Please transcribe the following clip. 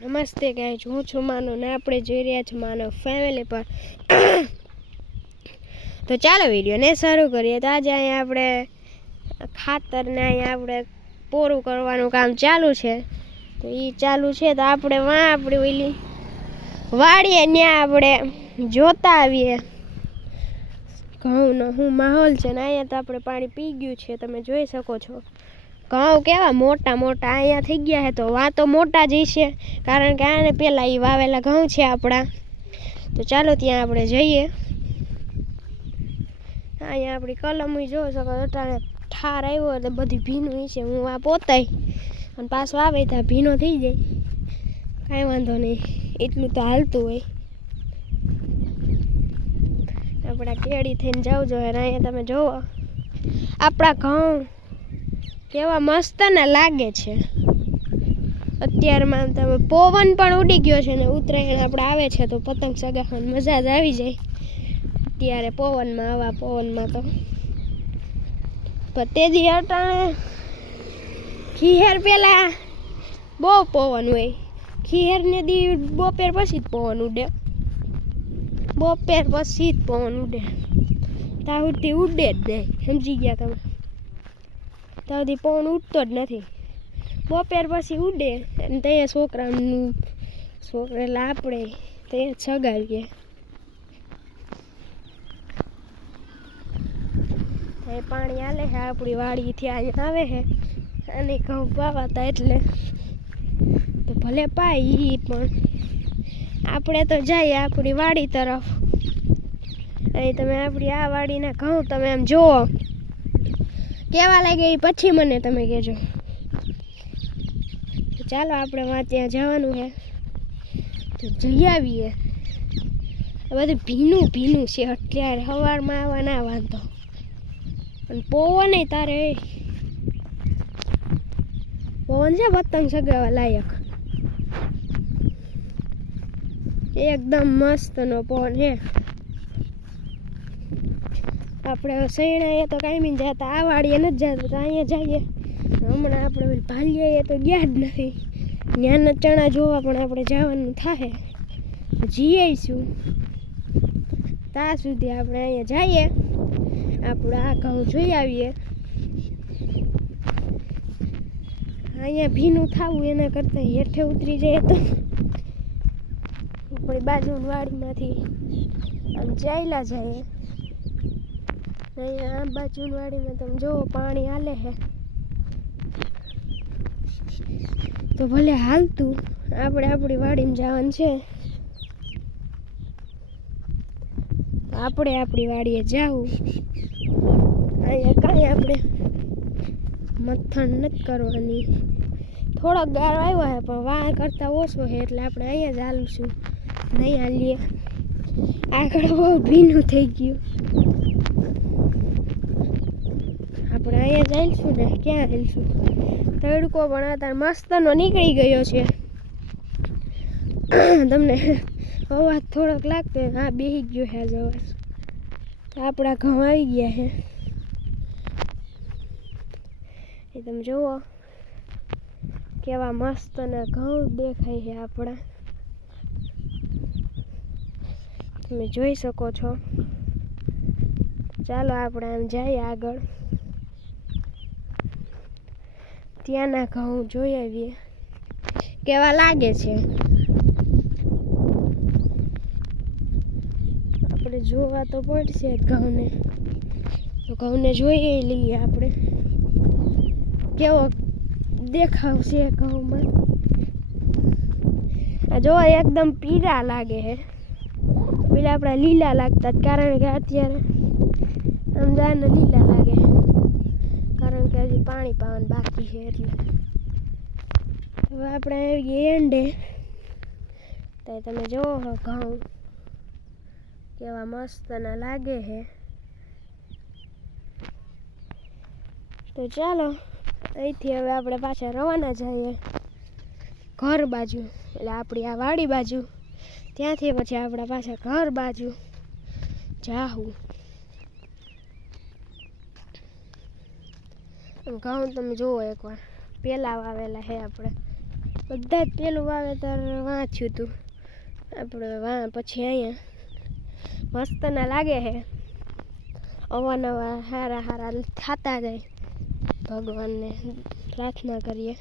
નમસ્તે ગાઈઝ હું છું માનો ને આપણે જોઈ રહ્યા છીએ માનો ફેમિલી પર. તો ચાલો વિડીયોને શરૂ કરીએ. તો આજે અહીંયા આપણે ખાતરને અહીંયા આપણે પૂરું કરવાનું કામ ચાલુ છે. તો એ ચાલુ છે. તો આપણે વાં આપણે ઓલી વાડીએ ત્યાં આપણે જોતા આવીએ. ઘઉંનો શું માહોલ છે ને અહીંયા તો આપણે પાણી પી ગયું છે. તમે જોઈ શકો છો. ઘઉં કેવા મોટા મોટા, અહીંયા થઈ ગયા છે તો વાતો મોટા જ છે કારણ કે આને પહેલાં એ વાવેલા ઘઉં છે આપણા. તો ચાલો ત્યાં આપણે જઈએ. અહીંયા આપણી કલમ જોઈ શકો અટાણે ઠાર આવ્યો એટલે બધી ભીનું છે. હું આ પોતાય અને પાછો આવે ત્યાં ભીનો થઈ જાય. કાંઈ વાંધો નહીં. એટલું તો હાલતું હોય. આપણા કેળી થઈને જાવજો અને અહીંયા તમે જુઓ આપણા ઘઉં કેવા મસ્ત ને લાગે છે. અત્યારમાં તમે પવન પણ ઉડી ગયો છે ને ઉત્તરાયણ આપણે આવે છે તો પતંગ ચગાવવાની મજા જ આવી જાય. અત્યારે પવનમાં આવા, પવનમાં તો. પણ તે દી અટાણે ખીહેર પેલા બહુ પવન હોય. ખીહેરને દી બપેર પછી જ પવન ઉડે. બપેર પછી જ પવન ઉડે. સુધી ઉડે જ નહીં. સમજી ગયા તમે? ત્યાં સુધી પવન ઉડતો જ નથી. બપોર પછી ઉડે અને ત્યાં છોકરાનું છોકરા એટલે આપણે ત્યાં સગાવીએ. પાણી આલે છે આપણી વાડીથી અહીંયા આવે છે અને ઘઉં પાવાતા એટલે તો ભલે પાય પણ. આપણે તો જઈએ આપણી વાડી તરફ. અહીં તમે આપણી આ વાડીના ઘઉં તમે આમ જુઓ. કેવા લાગે એ પછી મને તમે કહેજો. ચાલો આપણે વાં ત્યાં જવાનું છે. તો જઈ આવીએ. બધું ભીનું ભીનું છે અત્યારે સવારમાં આવવા ના વાંધો. અને પવન તારે. પવન છે પતંગ સગાવા લાયક. એકદમ મસ્તનો પવન છે. આપણે સૈણાએ તો કાંઈ જતા આ વાડીએ નથી જતા, તો અહીંયા જઈએ. હમણાં આપણે ભાલીએ તો ગયા જ નથી. જ્ઞાન ચણા જોવા પણ આપણે જવાનું થાય જઈએ આવીશું ત્યાં સુધી આપણે અહીંયા જઈએ. આપણે આ ઘઉં જોઈ આવીએ. અહીંયા ભીનું થવું એના કરતાં હેઠે ઉતરી જાય તો. આપણી બાજુ વાડીમાંથી આમ ચાલ્યા જાય. અહીંયા આંબા ચૂનવાડીમાં વાડીમાં તમે જોવો, પાણી હાલે છે. તો ભલે હાલતું, આપણે આપણી વાડીમાં જવાનું છે. આપણે આપણી વાડીએ જાવું. અહીંયા કાંઈ આપણે મથણ નથી કરવાની. થોડોક ગાળો આવ્યો છે, પણ વાહ કરતાં ઓછો છે, એટલે આપણે અહીંયા જ હાલશું. નહીં હાલીએ. આગળ બહુ ભીનું થઈ ગયું. આપણે અહીંયા જઈશું ને ક્યાં જઈશું? તડકો પણ અત્યારે મસ્તનો નીકળી ગયો છે. તમને અવાજ થોડોક લાગતો. હા બેસી ગયો છે આજ અવાજ. આપણા ઘઉં આવી ગયા છે. એ તમે જુઓ, કેવા મસ્ત ને ઘઉં દેખાય છે આપણા. તમે જોઈ શકો છો. ચાલો આપણે આમ જઈએ આગળ. ત્યાંના ઘઉં જોઈ આવીએ. કેવા લાગે છે? આપણે જોવા તો પડશે ઘઉંને. તો ઘઉંને જોઈએ લઈએ આપણે. કેવો દેખાવ છે ઘઉંમાં? આ જોવા એકદમ પીળા લાગે છે પેલા આપણા લીલા લાગતા કારણ કે અત્યારે અમદાવાદ જાને લીલા લાગે. પાણી પાવાનું બાકી છે એટલે. હવે આપણે આવી એંડે તો તમે જોવો છો ઘઉં કેવા મસ્તના લાગે છે. તો ચાલો, અહીંથી હવે આપણે પાછા રવાના જઈએ. ઘર બાજુ, એટલે આપણી આ વાડી બાજુ. ત્યાંથી પછી આપણા પાછા ઘર બાજુ. જાહું. ઘઉં તમે જુઓ એકવાર. પહેલાં વાવેલા છે આપણે બધા જ પેલું વાવેતર વાંચ્યું હતું આપણે વા પછી અહીંયા મસ્તના લાગે છે અવાનવા હારા હારા થતા જાય. ભગવાનને પ્રાર્થના કરીએ.